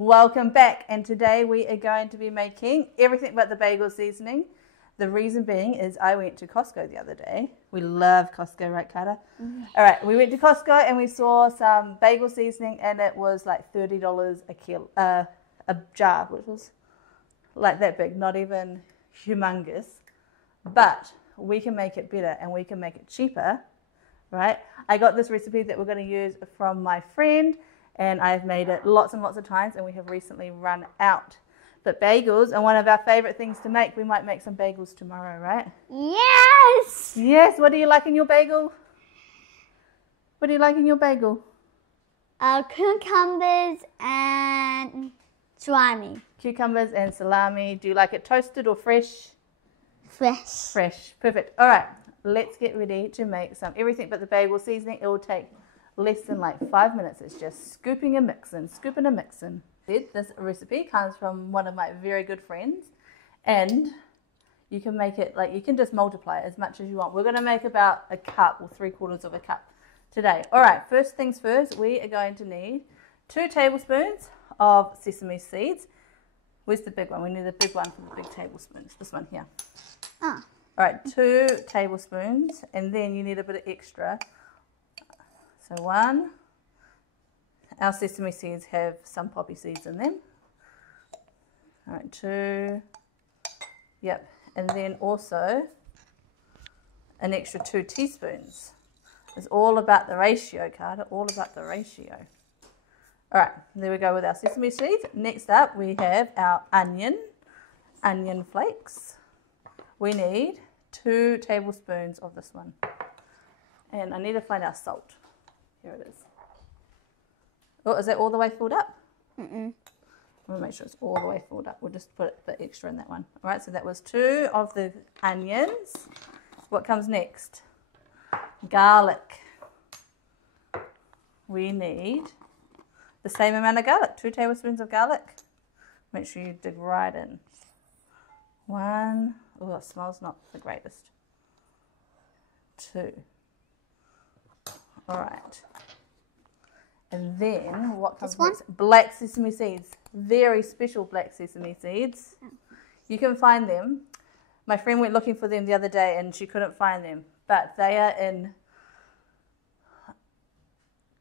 Welcome back, and today we are going to be making everything but the bagel seasoning. The reason being is I went to Costco the other day. We love Costco, right, Carter? Mm-hmm. All right, we went to Costco and we saw some bagel seasoning, and it was like $30 a kilo, a jar, which was like that big, not even humongous. But we can make it better and we can make it cheaper, right? I got this recipe that we're going to use from my friend, and I've made it lots and lots of times, and we have recently run out. But bagels are one of our favorite things to make. We might make some bagels tomorrow, right? Yes! Yes, what do you like in your bagel? What do you like in your bagel? Cucumbers and salami. Cucumbers and salami. Do you like it toasted or fresh? Fresh. Fresh. Perfect. All right, let's get ready to make some everything but the bagel seasoning. It will take less than like 5 minutes. It's just scooping and mixing. This recipe comes from one of my very good friends, and you can make it like, you can just multiply it as much as you want. We're going to make about a cup or 3/4 of a cup today. All right, first things first, we are going to need 2 tablespoons of sesame seeds. Where's the big one? We need the big one for the big tablespoons. This one here. Ah. All right, 2 tablespoons, and then you need a bit of extra. So 1. Our sesame seeds have some poppy seeds in them. All right, 2. Yep, and then also an extra 2 teaspoons. It's all about the ratio, Carter, all about the ratio. All right, there we go with our sesame seeds. Next up, we have our onion flakes. We need 2 tablespoons of this one. And I need to find our salt. Here it is. Oh, is that all the way filled up? Mm-mm. We'll make sure it's all the way filled up. We'll just put the extra in that one. All right, so that was 2 of the onions. What comes next? Garlic. We need the same amount of garlic, 2 tablespoons of garlic. Make sure you dig right in. 1. Oh, it smells not the greatest. 2. All right. And then what comes next? Black sesame seeds. Very special black sesame seeds. You can find them. My friend went looking for them the other day and she couldn't find them. But they are in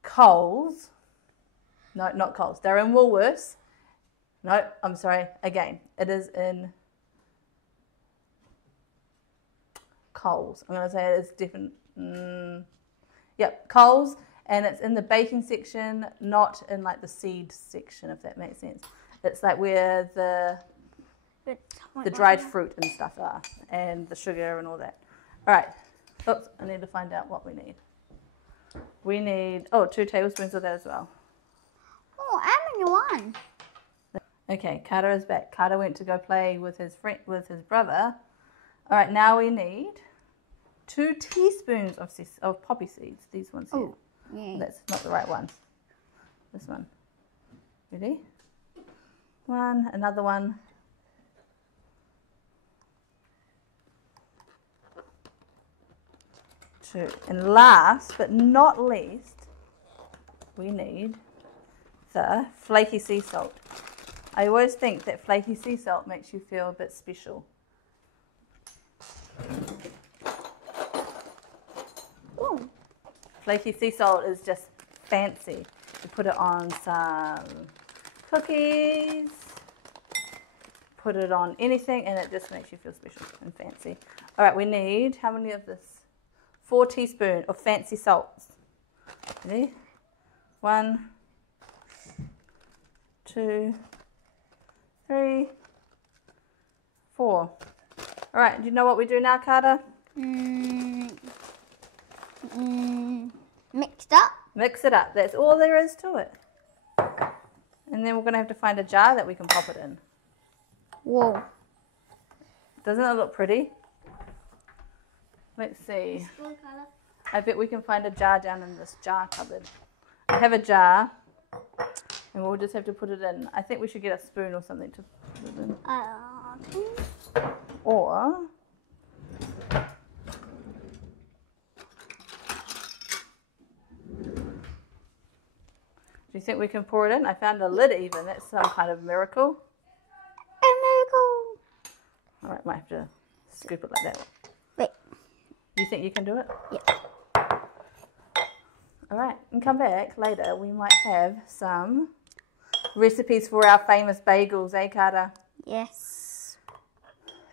Coles. No, not Coles. They're in Woolworths. No, I'm sorry. Again, it is in Coles. I'm going to say it is different. Yep, Coles. And it's in the baking section, not in like the seed section, if that makes sense. It's like where the dried fruit and stuff are, and the sugar and all that. All right. Oops, I need to find out what we need. We need, 2 tablespoons of that as well. Oh, I'm in one. Okay, Carter is back. Carter went to go play with his brother. All right, now we need 2 teaspoons of poppy seeds. These ones here. Oh. Yeah. That's not the right one. This one. Ready? 1, another one. 2. And last but not least, we need the flaky sea salt. I always think that flaky sea salt makes you feel a bit special. Ooh. Flaky sea salt is just fancy. You put it on some cookies, put it on anything, and it just makes you feel special and fancy. All right, we need, how many of this? 4 teaspoons of fancy salts. Ready? 1, 2, 3, 4. All right, do you know what we do now, Carter? Mixed up. Mix it up. That's all there is to it. And then we're going to have to find a jar that we can pop it in. Whoa. Doesn't it look pretty? Let's see. I bet we can find a jar down in this jar cupboard. I have a jar, and we'll just have to put it in. I think we should get a spoon or something to put it in. Or Do you think we can pour it in? I found a lid even. That's some kind of miracle. A miracle. All right, might have to scoop it like that. Wait. You think you can do it? Yeah. All right, and come back later. We might have some recipes for our famous bagels, eh, Carter? Yes.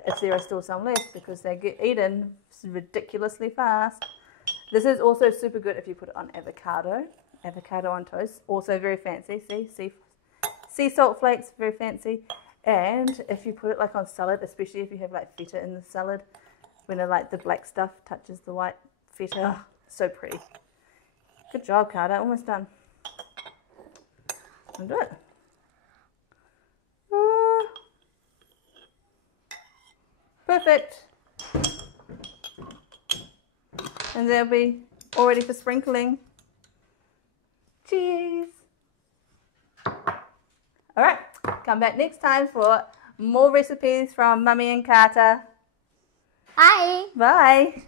If there are still some left, because they get eaten ridiculously fast. This is also super good if you put it on avocado. Avocado on toast, also very fancy. See, sea salt flakes, very fancy. And if you put it like on salad, especially if you have like feta in the salad, when like the black stuff touches the white feta, so pretty. Good job, Carter. Almost done. I'll do it. Perfect. And they'll be all ready for sprinkling. Cheese. All right, come back next time for more recipes from Mummy and Carter. Bye. Bye.